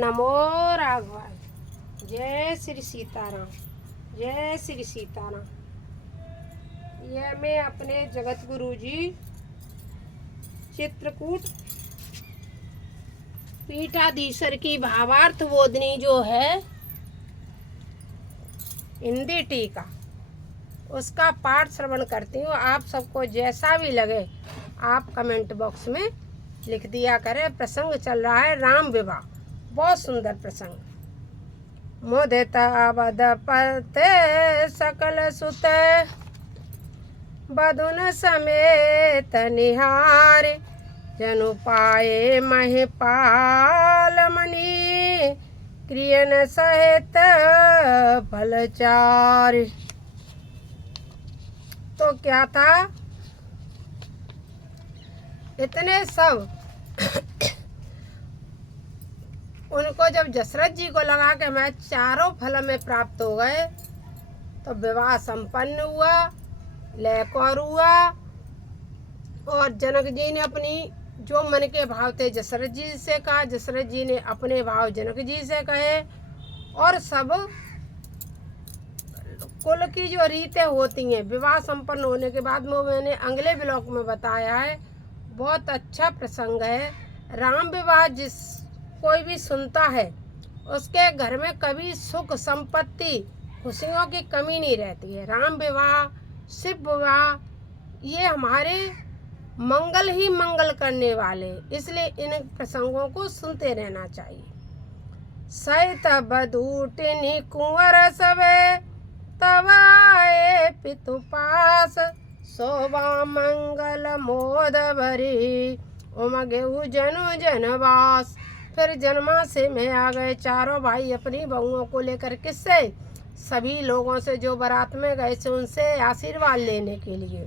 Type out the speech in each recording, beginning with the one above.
नमो राघवाय। जय श्री सीताराम, जय श्री सीताराम। यह मैं अपने जगत गुरु जी चित्रकूट पीठाधीश्वर की भावार्थ बोधनी जो है हिंदी टीका, उसका पाठ श्रवण करती हूँ। आप सबको जैसा भी लगे आप कमेंट बॉक्स में लिख दिया करें। प्रसंग चल रहा है राम विवाह, बहुत सुंदर प्रसंग। मुदिता बदपते सकल सुते बधुन समेत निहार जनु पाए महिपाल मणि क्रियन सहित फलचार। तो क्या था, इतने सब उनको जब दशरथ जी को लगा कि मैं चारों फल में प्राप्त हो गए, तो विवाह संपन्न हुआ, लयकौर हुआ। और जनक जी ने अपनी जो मन के भाव थे दशरथ जी से कहा, दशरथ जी ने अपने भाव जनक जी से कहे। और सब कुल की जो रीतें होती हैं विवाह संपन्न होने के बाद, वो मैंने अगले ब्लॉग में बताया है। बहुत अच्छा प्रसंग है। राम विवाह जिस कोई भी सुनता है उसके घर में कभी सुख संपत्ति खुशियों की कमी नहीं रहती है। राम विवाह, शिव विवाह, ये हमारे मंगल ही मंगल करने वाले, इसलिए इन प्रसंगों को सुनते रहना चाहिए। सहित बधूटिनी कुंवर सबे तब आए पितु पास शोभा मंगल मोद भरी उमगे जनु जनवास। फिर जन्मासे में आ गए चारों भाई अपनी बहुओं को लेकर। किससे? सभी लोगों से जो बारात में गए थे उनसे आशीर्वाद लेने के लिए।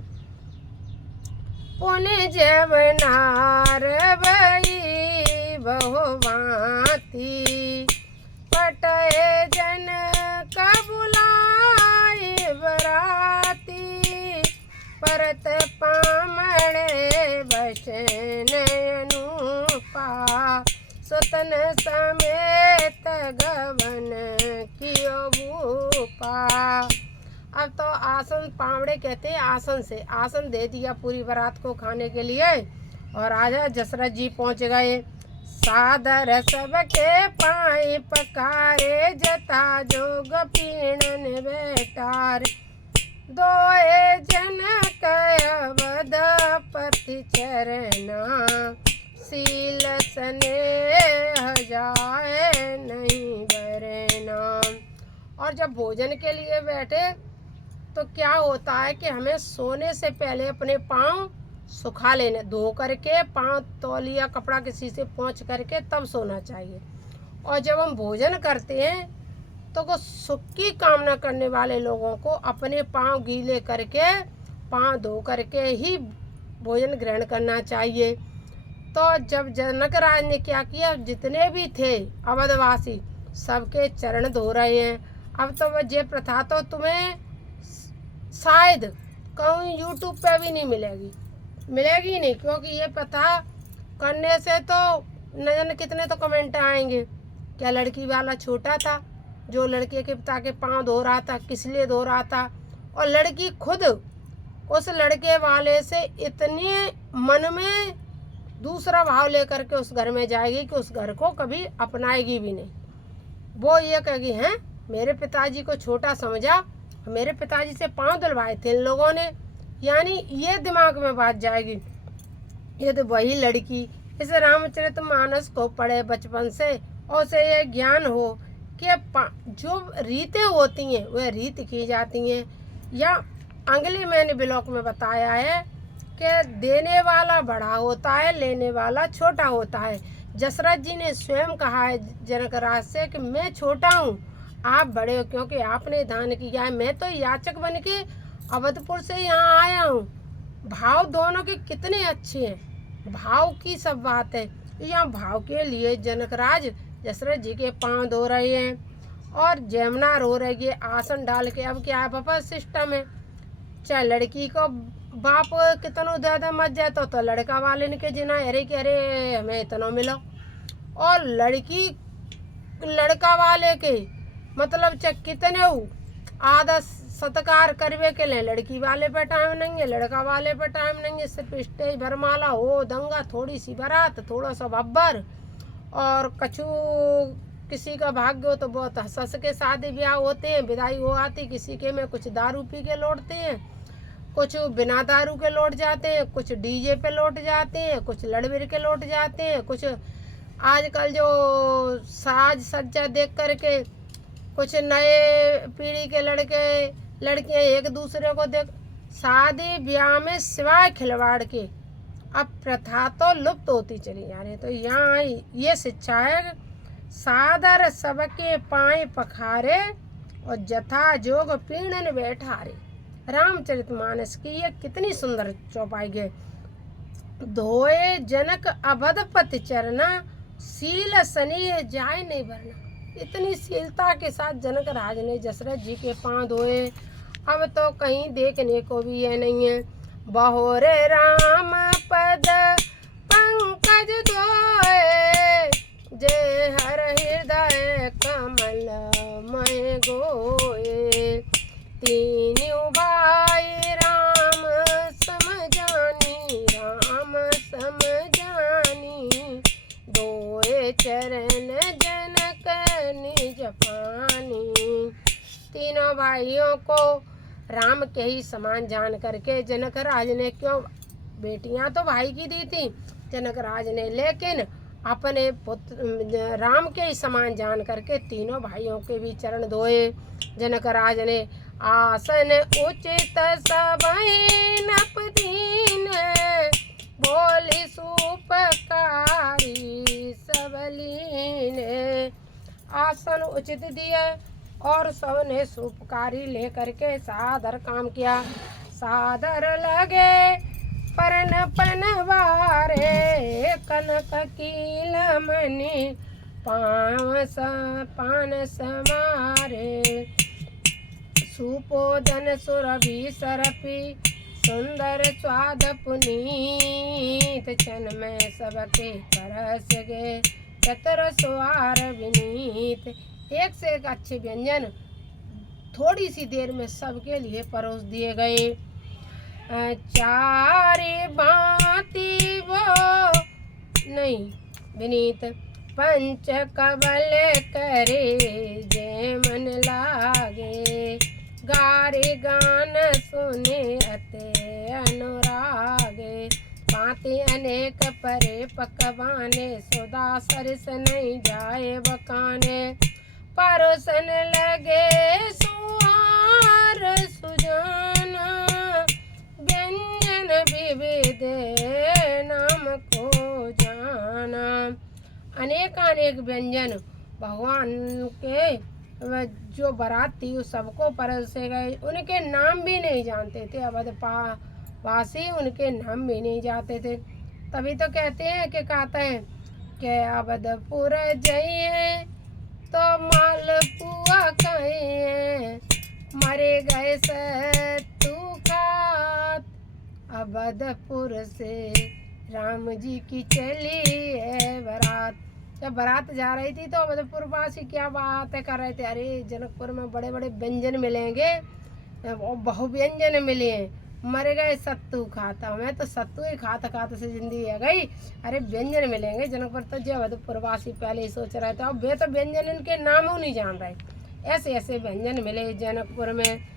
पुण्य जवनार भई बहुभांति पटए जन का बुलाए बराती परत पामणे बसन अनुपा सुतन समेत गवन कियो भूपा। अब तो आसन, पावड़े कहते हैं आसन से, आसन दे दिया पूरी बारात को खाने के लिए। और आजा दशरथ जी पहुंच गए। सादर सबके पाए पकारे जता जोग पीणन बेटार दोए जन अवध पति चरना शील स्नेह जाए नहीं बरना। और जब भोजन के लिए बैठे तो क्या होता है कि हमें सोने से पहले अपने पाँव सुखा लेने, धो करके पाँव तौलिया कपड़ा किसी से पोंछ करके तब सोना चाहिए। और जब हम भोजन करते हैं तो वो सुख की कामना करने वाले लोगों को अपने पाँव गीले करके, पाँव धो करके ही भोजन ग्रहण करना चाहिए। तो जब जनक राज ने क्या किया, जितने भी थे अवधवासी सबके चरण धो रहे हैं। अब तो ये प्रथा तो तुम्हें शायद कहूँ यूट्यूब पे भी नहीं मिलेगी नहीं, क्योंकि ये प्रथा करने से तो न जाने कितने तो कमेंट आएंगे। क्या लड़की वाला छोटा था जो लड़के के पिता के पाँव धो रहा था, किस लिए धो रहा था? और लड़की खुद उस लड़के वाले से इतने मन में दूसरा भाव लेकर के उस घर में जाएगी कि उस घर को कभी अपनाएगी भी नहीं। वो ये कहेगी, हैं मेरे पिताजी को छोटा समझा, मेरे पिताजी से पाँव धुलवाए थे इन लोगों ने, यानी ये दिमाग में बात जाएगी। ये तो वही लड़की इस रामचरितमानस को पढ़े बचपन से और उसे ये ज्ञान हो कि जो रीतें होती हैं वह रीत की जाती हैं। या अगले मैंने ब्लॉग में बताया है कि देने वाला बड़ा होता है, लेने वाला छोटा होता है। दशरथ जी ने स्वयं कहा है जनक राज से कि मैं छोटा हूँ, आप बड़े हो, क्योंकि आपने दान किया है। मैं तो याचक बन के अवधपुर से यहाँ आया हूँ। भाव दोनों के कितने अच्छे हैं, भाव की सब बात है। यहाँ भाव के लिए जनक राज दशरथ जी के पाँव धो रहे हैं और जमुना रो रही है आसन डाल के। अब क्या है पापा, सिस्टम है, चाहे लड़की को बाप कितनों ज़्यादा मत जाए तो लड़का वाले ने के जिना अरे कि अरे हमें इतना मिला। और लड़की लड़का वाले के मतलब कितने आधा सत्कार करवे के लिए लड़की वाले पे टाइम नहीं है, लड़का वाले पे टाइम नहीं है। सिर्फ स्टेज भरमाला हो, दंगा, थोड़ी सी बारात, थोड़ा सा भब्बर और कछु किसी का भाग्य हो तो बहुत हंस हंस के शादी ब्याह होते हैं, विदाई हो आती। किसी के में कुछ दारू पी के लौटते हैं, कुछ बिना दारू के लौट जाते हैं, कुछ डीजे पे लौट जाते हैं, कुछ लड़बिर के लौट जाते हैं, कुछ आजकल जो साज सज्जा देख करके कुछ नए पीढ़ी के लड़के लड़कियां एक दूसरे को देख। शादी ब्याह में सिवाय खिलवाड़ के अब प्रथा तो लुप्त होती चली जा रही। तो यहाँ ये शिक्षा है, सादर सबके पाए पखारे और जथा जोग पीड़न बैठारे। रामचरितमानस की ये कितनी सुंदर चौपाई है। धोए जनक अवधपति चरना, शील सनी जाय नहीं भरना। इतनी शीलता के साथ जनक राज ने दशरथ जी के पांव धोए। अब तो कहीं देखने को भी ये नहीं है। बहोरे राम पद पंकज धोए, जे हर हृदय कमल मय गोए। तीनों भाई राम समझानी, राम समझानी, दोए चरण जनक निज पानी। तीनों भाइयों को राम के ही समान जान करके जनक राज ने, क्यों बेटियां तो भाई की दी थी जनक राज ने, लेकिन अपने पुत्र राम के ही समान जान करके तीनों भाइयों के भी चरण धोए जनक राज ने। आसन उचित सबहि नपदीन, बोली सुपकारी सबलीन। आसन उचित दिए और सबने सुपकारी लेकर के सादर काम किया। सादर लगे परन पनवारे, कनक कील मणि पान समारे। सुपोदन सुरभि सरपी, सुंदर स्वाद पुनीत। चन में सबके परस गे, चतर स्वार विनीत। एक से एक अच्छे व्यंजन थोड़ी सी देर में सबके लिए परोस दिए गए। चारे भांति वो नहीं विनीत, पंच कबल करे जय मन लागे। गारे गान सुने अते अनुरागे, पाते अनेक परे पकवाने। सुधा सरस नहीं जाए बकाने, परोसन लगे सुहार सुजाना। व्यंजन विविध नाम को जाना। अनेक व्यंजन भगवान के जो बारात थी उस सबको परोसे गए। उनके नाम भी नहीं जानते थे, अवध वासी उनके नाम भी नहीं जाते थे। तभी तो कहते हैं कि कहते हैं कि अवधपुर जाइए तो मालपुआ खाए, मरे गए सत्तू खात। अवधपुर से राम जी की चली है बारात। जब बारात जा रही थी तो अवधपुर वासी क्या बात है कर रहे थे, अरे जनकपुर में बड़े बड़े व्यंजन मिलेंगे, बहु व्यंजन मिले हैं, मर गए सत्तू खाता। मैं तो सत्तू ही खाता खाता से जिंदगी आ गई, अरे व्यंजन मिलेंगे जनकपुर। तो जो अवधपुर वासी पहले ही सोच रहे थे, अब वे तो व्यंजन इनके नाम ही नहीं जान रहे। ऐसे ऐसे व्यंजन मिले जनकपुर में।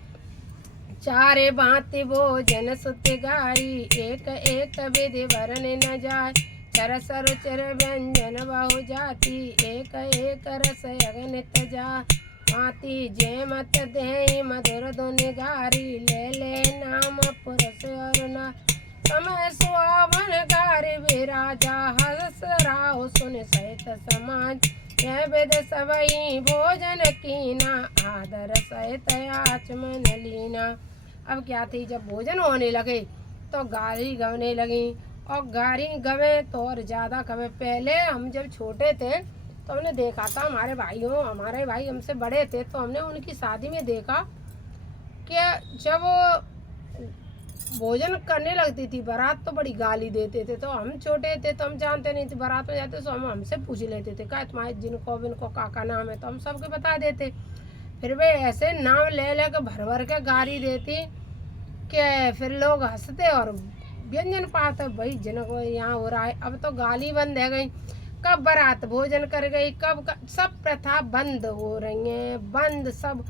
चारे भांति भोजन सुत गाई, एक एक विधि वरन न जाय। चर सरुचिर व्यंजन बहु जाति, एक एक रस अगणित जा। भांति जे मत दे मधुर धुन गारी, ले ले नाम पुरुष और ना। समय सुहावन गारी विराजा, हर्ष राव सुन सहित समाज। यह विध सबई भोजन कीना, आदर सहित आचमन लीना। अब क्या थी, जब भोजन होने लगे तो गारी गवने लगी, और गारी गवे तो और ज़्यादा गवे। पहले हम जब छोटे थे तो हमने देखा था, हमारे भाई हमसे बड़े थे तो हमने उनकी शादी में देखा कि जब भोजन करने लगती थी बारात तो बड़ी गाली देते थे। तो हम छोटे थे तो हम जानते नहीं थे, बारात में जाते तो हम हमसे पूछ लेते थे क्या तुम्हारे जिनको बिनको का नाम है, तो हम सबके बता देते। फिर वे ऐसे नाम ले ले के भर भर के गाली देती कि फिर लोग हंसते और व्यंजन पाते भाई जिनको यहाँ हो रहा है। अब तो गाली बंद है गई, कब बारात भोजन कर गई, सब प्रथा बंद हो रही है, बंद सब।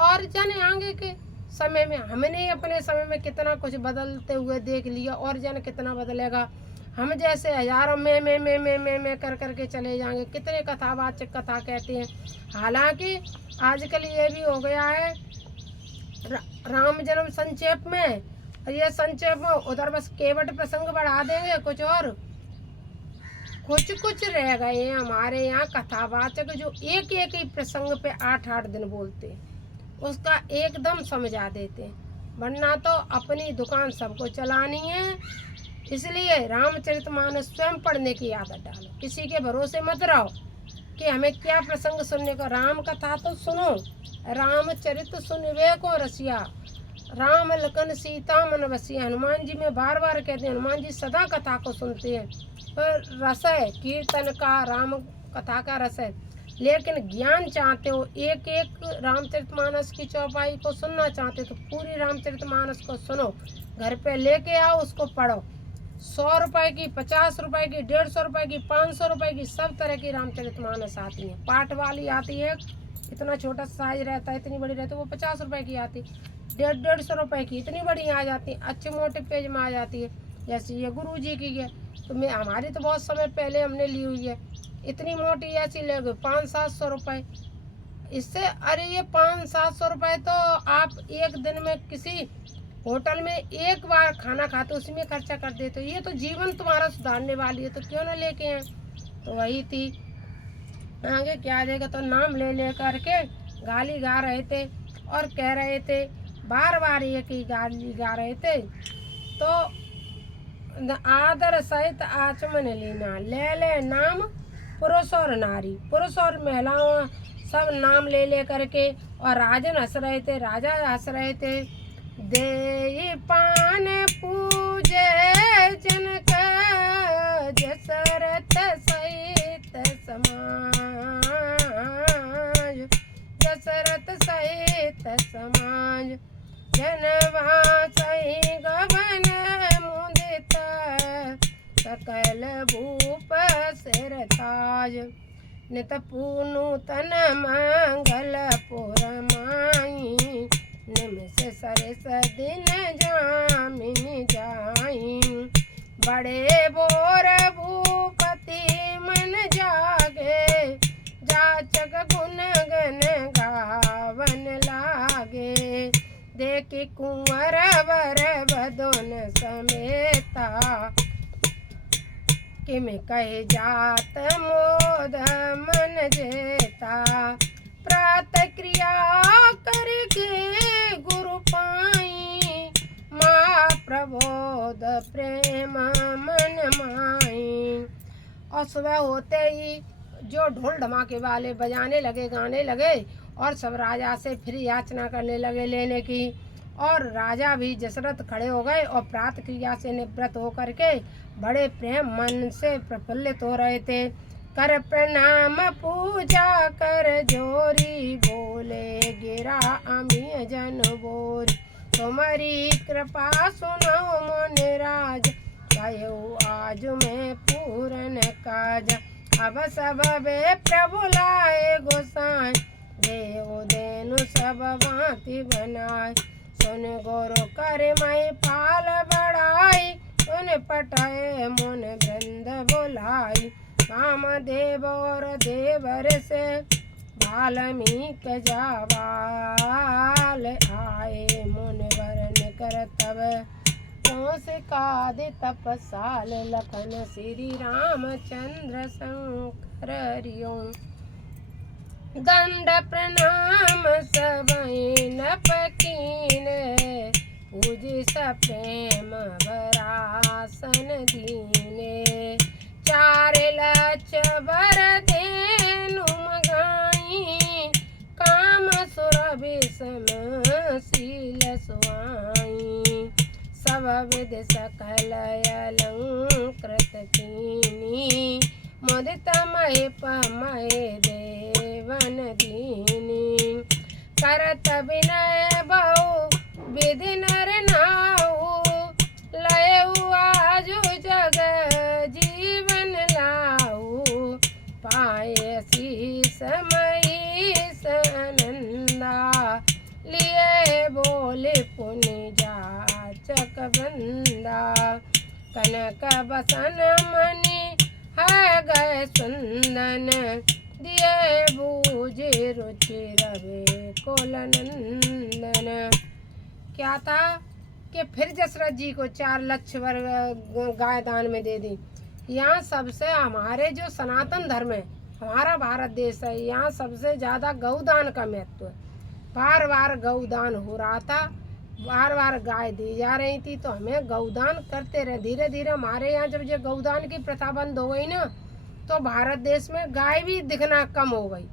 और जाने आगे के समय में हमने अपने समय में कितना कुछ बदलते हुए देख लिया, और जाने कितना बदलेगा। हम जैसे हजारों में कर करके चले जाएंगे, कितने कथावाचक कथा कहते हैं। हालांकि आजकल ये भी हो गया है राम जन्म संक्षेप में, और ये संक्षेप में उधर बस केवट प्रसंग बढ़ा देंगे, कुछ रह गए हैं हमारे यहाँ कथावाचक जो एक एक ही प्रसंग पे 8-8 दिन बोलते हैं, उसका एकदम समझा देते हैं। वरना तो अपनी दुकान सबको चलानी है, इसलिए रामचरितमानस स्वयं पढ़ने की आदत डालो। किसी के भरोसे मत रहो कि हमें क्या प्रसंग सुनने को। राम कथा तो सुनो, रामचरित सुनवे को रसिया, राम लखन सीता मन बसिया। हनुमान जी में बार बार कहते हैं, हनुमान जी सदा कथा को सुनते हैं। पर रस है कीर्तन का, राम कथा का रस है। लेकिन ज्ञान चाहते हो, एक एक रामचरितमानस की चौपाई को सुनना चाहते हो तो पूरी रामचरितमानस को सुनो, घर पे लेके आओ, उसको पढ़ो। 100 रुपए की, 50 रुपए की, 150 रुपए की, 500 रुपए की, सब तरह की रामचरितमानस आती है। पाठ वाली आती है, इतना छोटा साइज रहता है, इतनी बड़ी रहती है, वो 50 रुपए की आती। 150 रुपए की इतनी बड़ी आ जाती है, अच्छे मोटे पेज में आ जाती है। जैसे ये गुरु जी की है, तो मैं हमारी तो बहुत समय पहले हमने ली हुई है, इतनी मोटी ऐसी ले गई 500-700 रुपए। इससे अरे ये 500-700 रुपए तो आप एक दिन में किसी होटल में एक बार खाना खाते उसमें खर्चा कर देते हो। ये तो जीवन तुम्हारा सुधारने वाली है, तो क्यों ना लेके आए। तो वही थी, आगे क्या देगा। तो नाम ले ले करके गाली गा रहे थे और कह रहे थे, बार बार एक ही गाली गा रहे थे। तो आदर सहित आचमन लेना, ले ले नाम पुरुष और नारी, पुरुष और महिलाओं सब नाम ले ले करके। और राजन हंस रहे थे, राजा हंस रहे थे। दे पान पूजे जनक दशरथ सहित समाज, दशरथ सहित समाज। जनवा सही गवन मुदित, सकल भूप सिर ताज। नित नूतन मंगल पुर माई, निमिष सरस दिन जामिन जाई। बड़े बोर भूपति मन जागे, जाचक गुण गन गावन लागे। देखि कुंवर वर बदन समेता, किम कहे जात मोद मन जेता। प्रात क्रिया करके गुरु पाई, माँ प्रबोध प्रेम मन माई। और सुबह होते ही जो ढोल धमाके वाले बजाने लगे, गाने लगे, और सब राजा से फिर याचना करने लगे लेने की। और राजा भी दशरथ खड़े हो गए और प्रात क्रिया से निवृत्त होकर के बड़े प्रेम मन से प्रफुल्लित हो रहे थे। कर प्रणाम पूजा कर जोरी, बोले गिरा अमी जन बोरी। तुम्हारी कृपा सुनो मोने राज, कहो आज में पूरन काज। अब सब वे प्रभु लाए गोसाई, देव देनु सब भांति बनाए। सुन गुरु कर मई पाल बढ़ाई, सुन पटाए मुन वृंद बुलाई। काम देव और देवर से वाल्मीक जावाल आए। मुन वरण कर तब कौशिकादि तपसाल, लखन श्री रामचंद्र शंकर हरिओ। दंड प्रणाम सबई नपकीन, पूज प्रेम वरासन दीने। 4 लक्ष वर धेनु मगाई, काम सुर विषम शील सुहाई। नव विध सकल अलंकृत कीनी मुदित महिप मय देवन दीनी करत विनय बहु विधि नर नाऊ लयऊ आजु जग जीवन लाऊ पाए शीस मई सनंदा लिए बोले पुनि जाचक बंदा कनक बसन मणि है गए सुंदन दिए बूझे रुचि रवे कोलनंदन। क्या था कि फिर दशरथ जी को 4 लक्ष गाय दान में दे दी। यहाँ सबसे हमारे जो सनातन धर्म है, हमारा भारत देश है, यहाँ सबसे ज़्यादा गौदान का महत्व है। बार बार गौदान हो रहा था, बार बार गाय दी जा रही थी, तो हमें गौदान करते रहे। धीरे धीरे हमारे यहाँ जब ये गौदान की प्रथा बंद हो गई ना, तो भारत देश में गाय भी दिखना कम हो गई,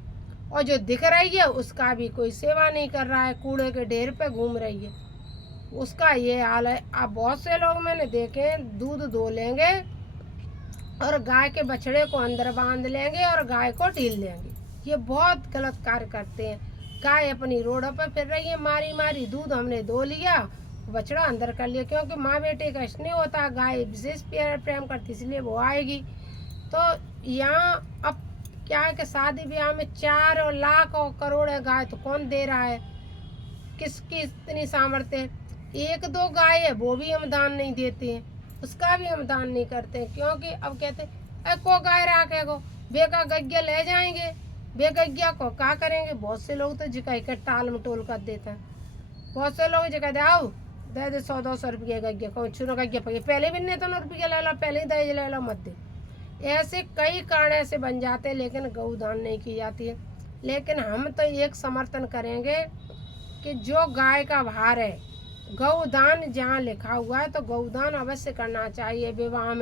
और जो दिख रही है उसका भी कोई सेवा नहीं कर रहा है, कूड़े के ढेर पे घूम रही है, उसका ये हाल है। अब बहुत से लोग मैंने देखे दूध दो लेंगे और गाय के बछड़े को अंदर बांध लेंगे और गाय को ढील लेंगे। ये बहुत गलत कार्य करते हैं। गाय अपनी रोडों पर फिर रही है, मारी मारी दूध हमने दो लिया, बछड़ा अंदर कर लिया, क्योंकि माँ बेटे का स्नेह होता है, गाय विशेष प्रेम करती, इसलिए वो आएगी। तो यहाँ अब क्या है कि शादी ब्याह में 4 लाख और करोड़ है गाय, तो कौन दे रहा है, किसकी इतनी सामर्थ्य है। 1-2 गाय है वो भी हम दान नहीं देते हैं, उसका भी हम दान नहीं करते हैं, क्योंकि अब कहते हैं को गाय राखे को बेका गज्ञा ले जाएंगे, बेगज्ञा को क्या करेंगे। बहुत से लोग तो जिका के टाल मटोल कर देते हैं, बहुत से लोग जिका दे आओ दे 100-200 रुपये गज्ञा को चुनो गज्ञा पके पहले भी नहीं तो रुपये ले लो, पहले ही दहेज ले लो, मत दे। ऐसे कई कारण ऐसे बन जाते हैं, लेकिन गौदान नहीं की जाती है। लेकिन हम तो एक समर्थन करेंगे कि जो गाय का भार है, गौदान जहाँ लिखा हुआ है तो गौदान अवश्य करना चाहिए। विवाह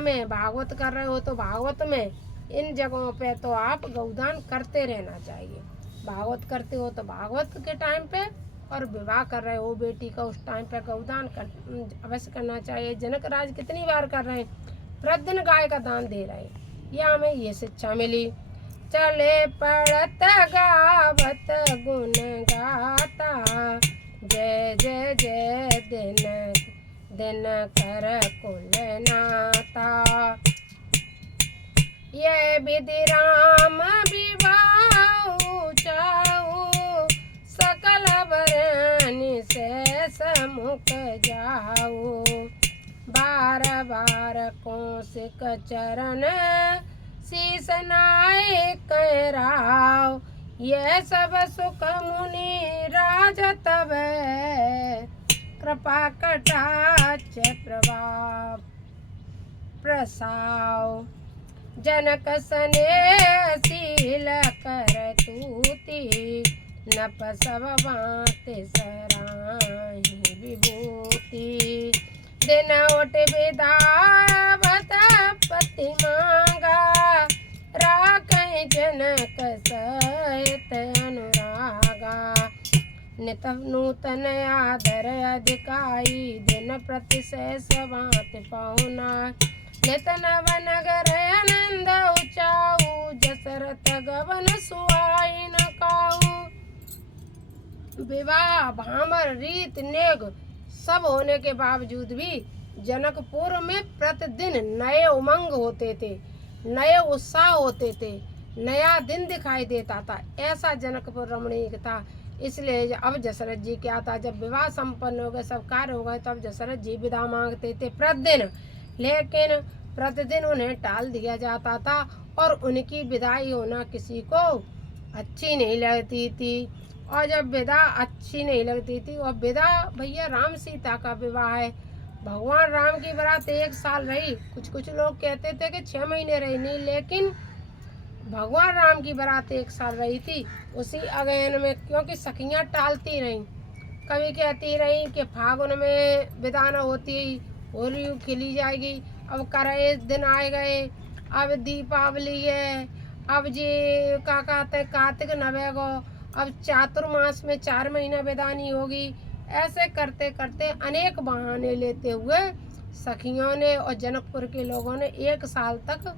में भागवत कर रहे हो तो भागवत में इन जगहों पे तो आप गौदान करते रहना चाहिए। भागवत करते हो तो भागवत के टाइम पे, और विवाह कर रहे हो बेटी का उस टाइम पे गौदान अवश्य करना चाहिए। जनक राज कितनी बार कर रहे हैं, प्रतिदिन गाय का दान दे रहे हैं। यह हमें ये शिक्षा मिली। चले पड़त गावत गुण गाता, जय जय जय दिन दिन कर कुल नाता। ये विधि राम विवाह चाऊ, सकल बरनि से समुख जाऊ। बार बार कौशिक चरण शीस नाय कहराव, ये सब सुख मुनि राज तब कृपा कटाक्ष प्रभाव प्रसाव। जनक स्नेहशील कर तूती, नप सब बात सराही विभूति। दिन उठ विदावत पति मांगा, राख जनक सहित अनुरागा। नित नूतन आदर अधिकाई, दिन प्रति शेष बात पाहुना। नित नव नगर आनंद उचाऊ, जसरथ गवन सुहाई न काऊ। विवाह भामर रीत नेग सब होने के बावजूद भी जनकपुर में प्रतिदिन नए उमंग होते थे, नए उत्साह होते थे, नया दिन दिखाई देता था। ऐसा जनकपुर रमणीक था। इसलिए अब दशरथ जी क्या था, जब विवाह संपन्न हो गए, सब कार्य हो गए, तब दशरथ जी विदा मांगते थे प्रतिदिन। लेकिन प्रतिदिन उन्हें टाल दिया जाता था और उनकी विदाई होना किसी को अच्छी नहीं लगती थी। और जब विदा अच्छी नहीं लगती थी, और विदा भैया राम सीता का विवाह है, भगवान राम की बारात 1 साल रही। कुछ लोग कहते थे कि 6 महीने रही, नहीं, लेकिन भगवान राम की बारात 1 साल रही थी। उसी अगयन में, क्योंकि सखियाँ टालती रहीं, कभी कहती रहीं कि फागुन में विदा न होती, होली खिली जाएगी। अब करे दिन आए गए, अब दीपावली है, अब जी क्या कहते कार्तिक नवेगो, अब चातुर्मास में 4 महीना विदा नहीं होगी, ऐसे करते करते अनेक बहाने लेते हुए सखियों ने और जनकपुर के लोगों ने 1 साल तक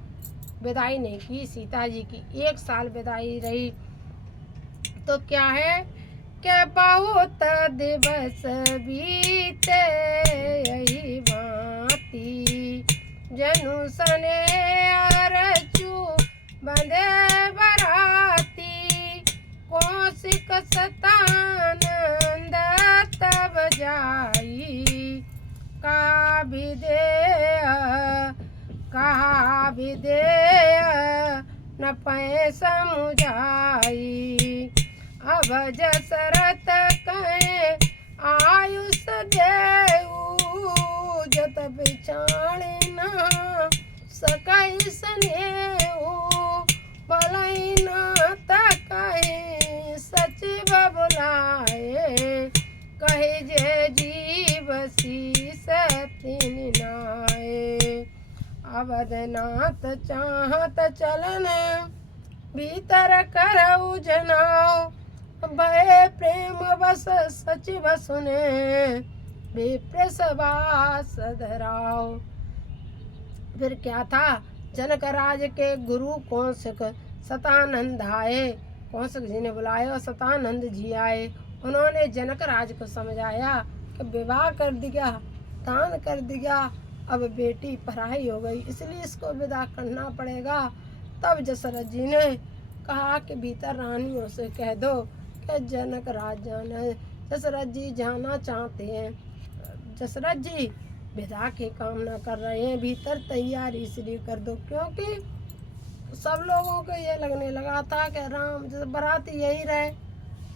विदाई नहीं की सीता जी की। 1 साल विदाई रही तो क्या है कि बहुत दिवस बीते यही भांति जनु सने अरचू बंधे बराती कौशिक सतानंद तब जाई कहा विदेह न पै समुझाई अब जसरथ कहे आयुष देऊ जत बिछाणे न सकई स्नेहू भलई न तकई सचिव बुलाए कहे जे जीव शीस तिन नाए अवधनाथ चाहत चलन भीतर करऊ जनाओ भय प्रेम बस सचिव सुने विप्र सवास धराओ। फिर क्या था, जनक राज के गुरु कौशिक सतानंद आए। कौशिक जी ने बुलाया और सतानंद जी आए। उन्होंने जनक राज को समझाया कि विवाह कर दिया, दान कर दिया, अब बेटी पराई हो गई, इसलिए इसको विदा करना पड़ेगा। तब दशरथ जी ने कहा कि भीतर रानियों से कह दो कि जनक राज जाना है। दशरथ जी जाना चाहते हैं। दशरथ जी विदा की कामना कर रहे हैं, भीतर तैयारी इसलिए कर दो क्योंकि सब लोगों को ये लगने लगा था कि राम बाराती यहीं रहे।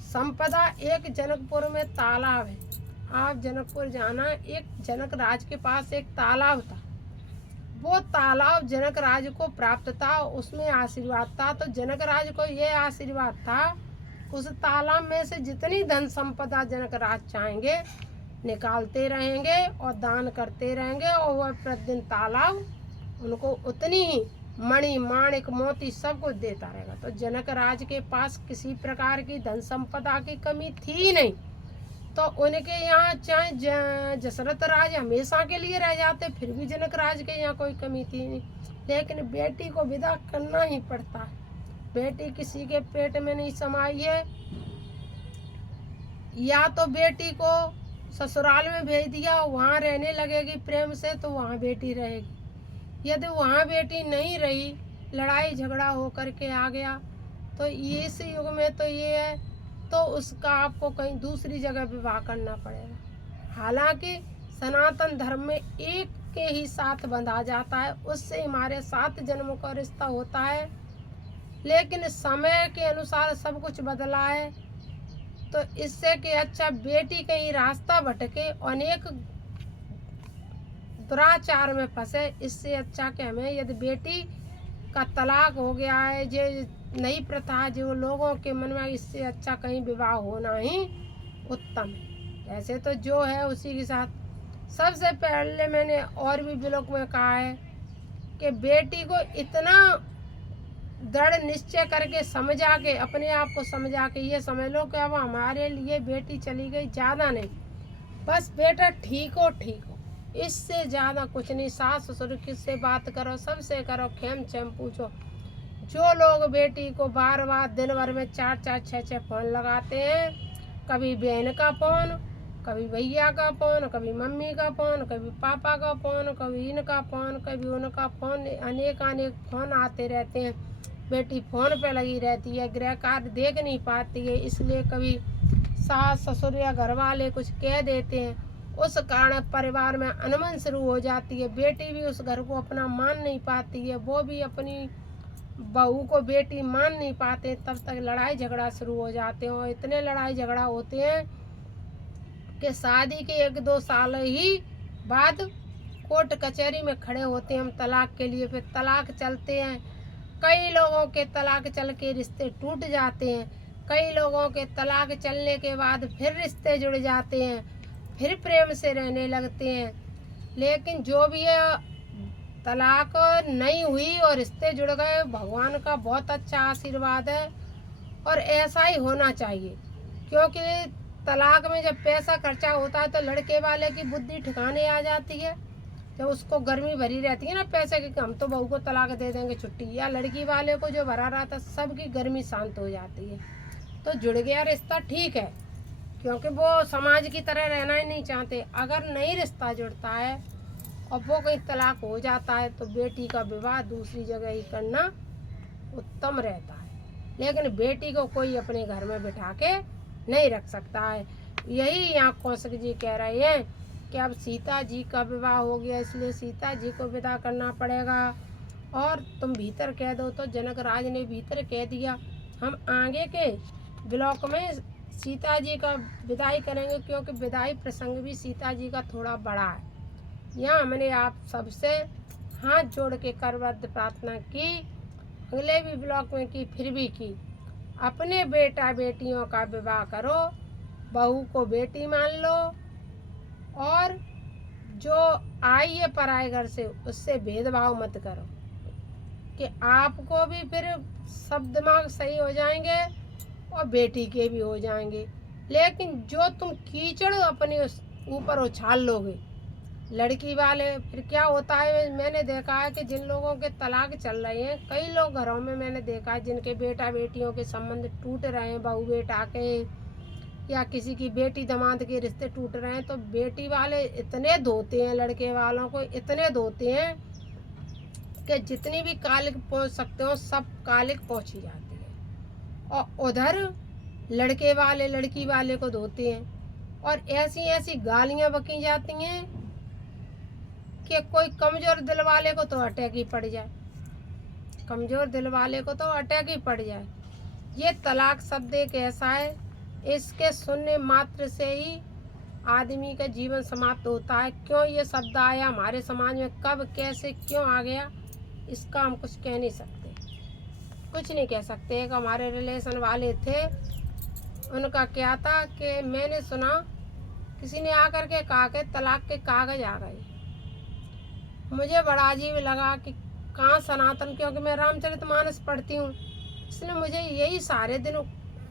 संपदा एक जनकपुर में तालाब है, आप जनकपुर जाना, एक जनक राज के पास एक तालाब था। वो तालाब जनक राज को प्राप्त था, उसमें आशीर्वाद था। तो जनक राज को ये आशीर्वाद था उस तालाब में से जितनी धन संपदा जनक राज चाहेंगे निकालते रहेंगे और दान करते रहेंगे और वह प्रतिदिन तालाब उनको उतनी ही मणि माणिक मोती सब कुछ देता रहेगा। तो जनक राज के पास किसी प्रकार की धन संपदा की कमी थी नहीं। तो उनके यहाँ चाहे दशरथ राज हमेशा के लिए रह जाते, फिर भी जनक राज के यहाँ कोई कमी थी नहीं। लेकिन बेटी को विदा करना ही पड़ता है, बेटी किसी के पेट में नहीं समाई है। या तो बेटी को ससुराल में भेज दिया, वहाँ रहने लगेगी प्रेम से, तो वहाँ बेटी रहेगी। यदि वहाँ बेटी नहीं रही, लड़ाई झगड़ा हो करके आ गया, तो इस युग में तो ये है, तो उसका आपको कहीं दूसरी जगह विवाह करना पड़ेगा। हालांकि सनातन धर्म में एक के ही साथ बंधा जाता है, उससे हमारे 7 जन्मों का रिश्ता होता है। लेकिन समय के अनुसार सब कुछ बदला है, तो इससे कि अच्छा बेटी कहीं रास्ता भटके, अनेक दुराचार में फंसे, इससे अच्छा कि हमें यदि बेटी का तलाक हो गया है, जो नई प्रथा जो लोगों के मन में, इससे अच्छा कहीं विवाह होना ही उत्तम है। ऐसे तो जो है उसी के साथ। सबसे पहले मैंने और भी ब्लॉग में कहा है कि बेटी को इतना दृढ़ निश्चय करके समझा के, अपने आप को समझा के ये समझ लो कि अब हमारे लिए बेटी चली गई, ज़्यादा नहीं, बस बेटा ठीक हो, इससे ज़्यादा कुछ नहीं। सास ससुर किससे बात करो, सबसे करो, खेम चैम पूछो। जो लोग बेटी को बार बार दिन भर में 4-4, 6-6 फ़ोन लगाते हैं, कभी बहन का फ़ोन, कभी भैया का फ़ोन, कभी मम्मी का फ़ोन, कभी पापा का फ़ोन, कभी इनका फ़ोन, कभी उनका फ़ोन, अनेक फ़ोन आते रहते हैं। बेटी फ़ोन पे लगी रहती है, गृह कार्य देख नहीं पाती है, इसलिए कभी सास ससुर या घर वाले कुछ कह देते हैं, उस कारण परिवार में अनबन शुरू हो जाती है। बेटी भी उस घर को अपना मान नहीं पाती है, वो भी अपनी बहू को बेटी मान नहीं पाते, तब तक लड़ाई झगड़ा शुरू हो जाते हैं। और इतने लड़ाई झगड़ा होते हैं कि शादी के 1-2 साल ही बाद कोर्ट कचहरी में खड़े होते हैं हम तलाक के लिए। फिर तलाक चलते हैं, कई लोगों के तलाक चल के रिश्ते टूट जाते हैं, कई लोगों के तलाक चलने के बाद फिर रिश्ते जुड़ जाते हैं, फिर प्रेम से रहने लगते हैं। लेकिन जो भी है, तलाक नहीं हुई और रिश्ते जुड़ गए, भगवान का बहुत अच्छा आशीर्वाद है और ऐसा ही होना चाहिए। क्योंकि तलाक में जब पैसा खर्चा होता है तो लड़के वाले की बुद्धि ठिकाने आ जाती है। जब उसको गर्मी भरी रहती है ना पैसे की, हम तो बहू को तलाक दे देंगे छुट्टी, या लड़की वाले को जो भरा रहा था सबकी गर्मी शांत हो जाती है। तो जुड़ गया रिश्ता ठीक है, क्योंकि वो समाज की तरह रहना ही नहीं चाहते। अगर नहीं रिश्ता जुड़ता है और वो कहीं तलाक हो जाता है तो बेटी का विवाह दूसरी जगह ही करना उत्तम रहता है। लेकिन बेटी को कोई अपने घर में बिठा के नहीं रख सकता है। यही यहाँ कौशिक जी कह रहे हैं कि अब सीता जी का विवाह हो गया, इसलिए सीता जी को विदा करना पड़ेगा। और तुम भीतर कह दो, तो जनक राज ने भीतर कह दिया। हम आगे के ब्लॉक में सीता जी का विदाई करेंगे, क्योंकि विदाई प्रसंग भी सीता जी का थोड़ा बड़ा है। यहाँ हमने आप सबसे हाथ जोड़ के करबद्ध प्रार्थना की, अगले भी ब्लॉक में की, फिर भी की। अपने बेटा बेटियों का विवाह करो, बहू को बेटी मान लो, और जो आई है पराए घर से उससे भेदभाव मत करो, कि आपको भी फिर सब दिमाग सही हो जाएंगे और बेटी के भी हो जाएंगे। लेकिन जो तुम कीचड़ अपने ऊपर उछाल लोगे लड़की वाले, फिर क्या होता है, मैंने देखा है कि जिन लोगों के तलाक चल रहे हैं, कई लोग घरों में मैंने देखा है जिनके बेटा बेटियों के संबंध टूट रहे हैं, बहू बेटा के या किसी की बेटी दामाद के रिश्ते टूट रहे हैं, तो बेटी वाले इतने धोते हैं, लड़के वालों को इतने धोते हैं कि जितनी भी कालिक पहुंच सकते हो सब कालिक पहुंच ही जाती है। और उधर लड़के वाले लड़की वाले को धोते हैं, और ऐसी ऐसी गालियां बकी जाती हैं कि कोई कमजोर दिल वाले को तो अटैक ही पड़ जाए, कमजोर दिल वाले को तो अटैक ही पड़ जाए। ये तलाक शब्द एक ऐसा है, इसके सुनने मात्र से ही आदमी का जीवन समाप्त होता है। क्यों ये शब्द आया हमारे समाज में, कब कैसे क्यों आ गया, इसका हम कुछ कह नहीं सकते, कुछ नहीं कह सकते। एक हमारे रिलेशन वाले थे, उनका क्या था कि मैंने सुना किसी ने आकर के कहा कि तलाक के कागज आ गए। मुझे बड़ा अजीब लगा कि कहाँ सनातन, क्योंकि मैं रामचरितमानस पढ़ती हूँ, इसलिए मुझे यही सारे दिन,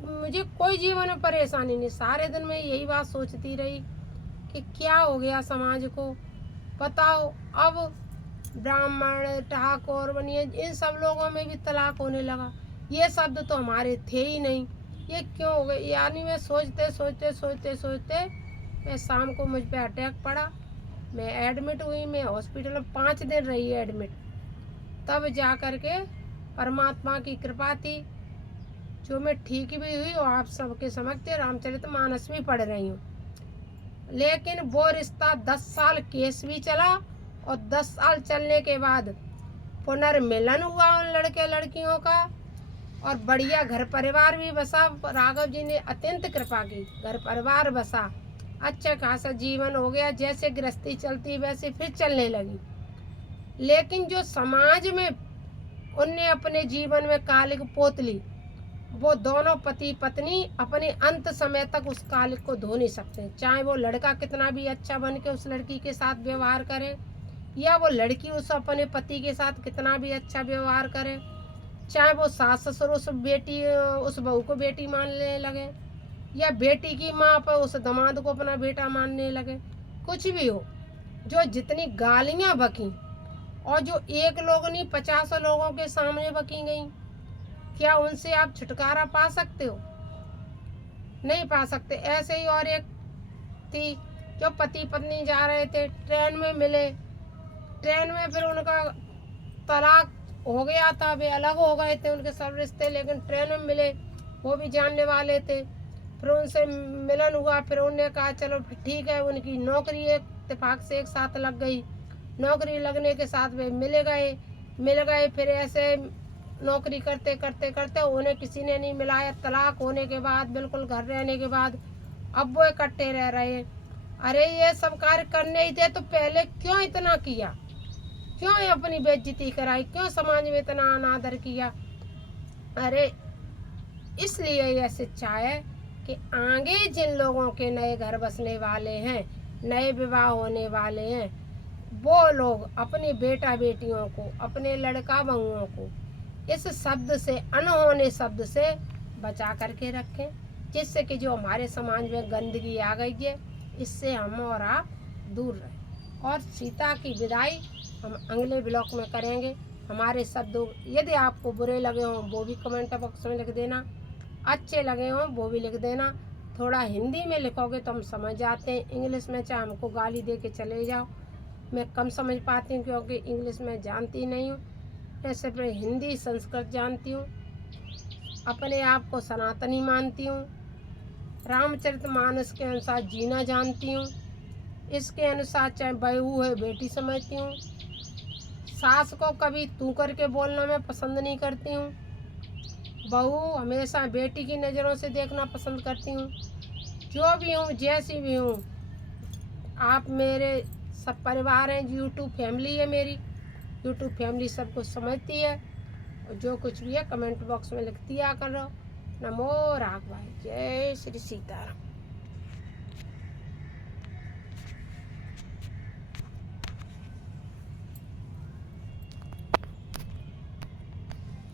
मुझे कोई जीवन में परेशानी नहीं, सारे दिन मैं यही बात सोचती रही कि क्या हो गया समाज को। बताओ, अब ब्राह्मण ठाकुर बनिए इन सब लोगों में भी तलाक होने लगा। ये शब्द तो हमारे थे ही नहीं, ये क्यों हो गए। यानी मैं सोचते सोचते सोचते सोचते मैं शाम को मुझ पर अटैक पड़ा, मैं एडमिट हुई, मैं हॉस्पिटल में 5 दिन रही एडमिट। तब जा कर के परमात्मा की कृपा थी जो मैं ठीक भी हुई, और आप सबके समक्ष रामचरितमानस भी पढ़ रही हूँ। लेकिन वो रिश्ता 10 साल केस भी चला, और 10 साल चलने के बाद पुनर्मिलन हुआ उन लड़के लड़कियों का, और बढ़िया घर परिवार भी बसा। राघव जी ने अत्यंत कृपा की, घर परिवार बसा, अच्छा खासा जीवन हो गया। जैसे गृहस्थी चलती वैसे फिर चलने लगी। लेकिन जो समाज में उनने अपने जीवन में कालिक पोत ली, वो दोनों पति पत्नी अपने अंत समय तक उस कालिक को धो नहीं सकते। चाहे वो लड़का कितना भी अच्छा बन के उस लड़की के साथ व्यवहार करे, या वो लड़की उस अपने पति के साथ कितना भी अच्छा व्यवहार करे, चाहे वो सास ससुर उस बहू को बेटी मानने लगे, या बेटी की माँ पर उस दामाद को अपना बेटा मानने लगे, कुछ भी हो, जो जितनी गालियाँ बकी, और जो एक लोग नहीं 50 लोगों के सामने बकी गई, क्या उनसे आप छुटकारा पा सकते हो? नहीं पा सकते। ऐसे ही और एक थी, जो पति पत्नी जा रहे थे, ट्रेन में मिले, ट्रेन में फिर उनका तलाक हो गया था, वे अलग हो गए थे उनके सब रिश्ते, लेकिन ट्रेन में मिले, वो भी जानने वाले थे। फिर उनसे मिलन हुआ, फिर उन्होंने कहा चलो ठीक है। उनकी नौकरी एक इत्तेफाक से एक साथ लग गई, नौकरी लगने के साथ वे मिल गए। फिर ऐसे नौकरी करते करते करते उन्हें किसी ने नहीं मिलाया। तलाक होने के बाद, बिल्कुल घर रहने के बाद, अब वो इकट्ठे रह रहे हैं। अरे ये सब कार्य करने ही थे तो पहले क्यों इतना किया, क्यों अपनी बेइज्जती कराई, क्यों समाज में इतना अनादर किया? अरे इसलिए यह शिक्षा है कि आगे जिन लोगों के नए घर बसने वाले हैं, नए विवाह होने वाले हैं, वो लोग अपने बेटा बेटियों को, अपने लड़का बहुओं को इस शब्द से, अनहोने शब्द से बचा करके रखें। जिससे कि जो हमारे समाज में गंदगी आ गई है इससे हम और आप दूर रहें। और सीता की विदाई हम अगले ब्लॉग में करेंगे। हमारे शब्दों यदि आपको बुरे लगे हों वो भी कमेंट बॉक्स में लिख देना, अच्छे लगे हों वो भी लिख देना। थोड़ा हिंदी में लिखोगे तो हम समझ जाते हैं, इंग्लिश में चाहे हमको गाली दे के चले जाओ, मैं कम समझ पाती हूँ क्योंकि इंग्लिश में जानती नहीं हूँ। मैं सिर्फ हिंदी संस्कृत जानती हूँ, अपने आप को सनातनी मानती हूँ, रामचरितमानस के अनुसार जीना जानती हूँ, इसके अनुसार चाहे बहू है बेटी समझती हूँ। सास को कभी तू करके बोलना मैं पसंद नहीं करती हूँ। बहू हमेशा बेटी की नज़रों से देखना पसंद करती हूँ। जो भी हूँ जैसी भी हूँ, आप मेरे सब परिवार हैं। यूट्यूब फैमिली है मेरी, यूट्यूब फैमिली सब कुछ समझती है और जो कुछ भी है कमेंट बॉक्स में लिखती आ करो। नमो राघवाय, जय श्री सीताराम।